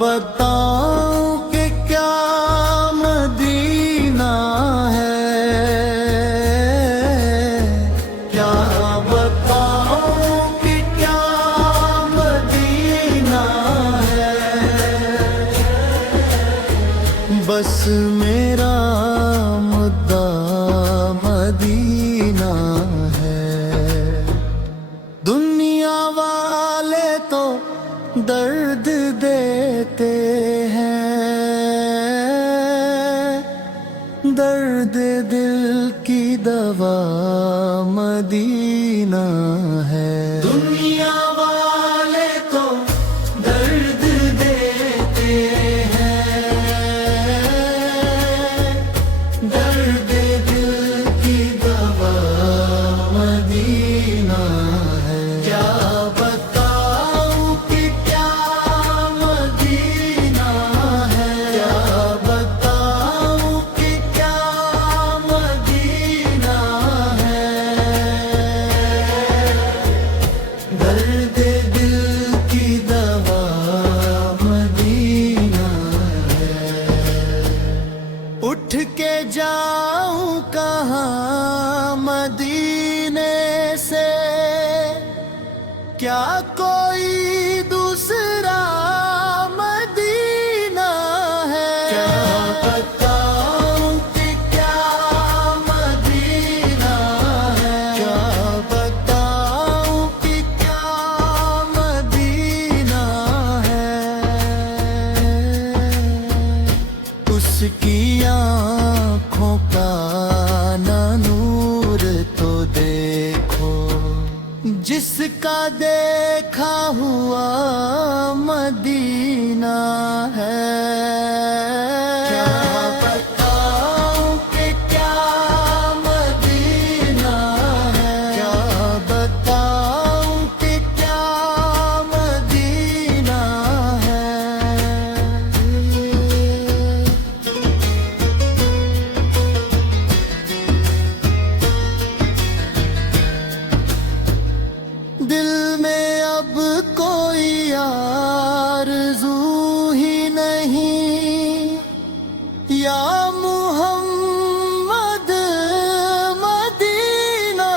بتاؤں کہ کیا مدینہ ہے، کیا بتاؤں کہ کیا مدینہ ہے، بس میرا مدعا مدینہ ہے۔ دنیا والے تو درد دیتے ہیں، درد دل کی دوا مدینہ ہے۔ دنیا والے تو درد دیتے ہیں، درد دل کی دوا مدینہ ہے۔ کیا بتاؤں کہ کیا مدینہ ہے، کیا بتاؤں کہ کیا مدینہ ہے، درد دل کی دوا مدینہ ہے۔ اٹھ کے جاؤں کہاں مدینے سے، کیا کوئی دوسرا مدینہ ہے، کیا بتاؤں کہ کیا مدینہ ہے، کیا بتاؤں کہ کیا مدینہ ہے، اس کی آنکھوں کا نہ نور تو دیکھو، جس کا دیکھا ہوا مدینہ ہے۔ کیا بتاؤں کہ کیا مدینہ ہے، کیا بتاؤں کہ کیا مدینہ ہے، دل میں اب کوئی آرزو ہی نہیں، یا محمد مدینہ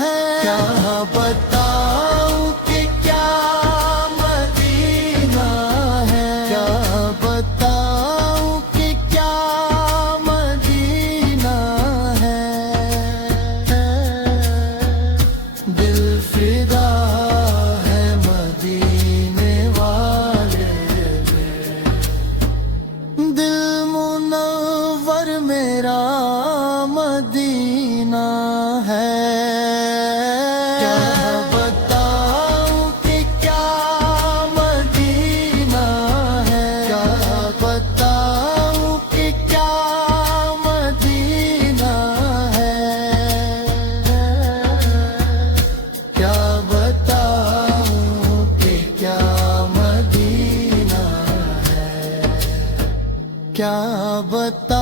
ہے۔ کیا بتاؤں کہ کیا مدینہ ہے، کیا بتاؤں کہ کیا مدینہ ہے، دل فدا ہے مدینے والے میں، دل منور میرا مدینہ ہے۔ کیا بتاؤں کہ کیا مدینہ ہے، کیا بتاؤں کہ کیا مدینہ ہے، کیا بتاؤں کہ کیا مدینہ ہے، کیا بتاؤں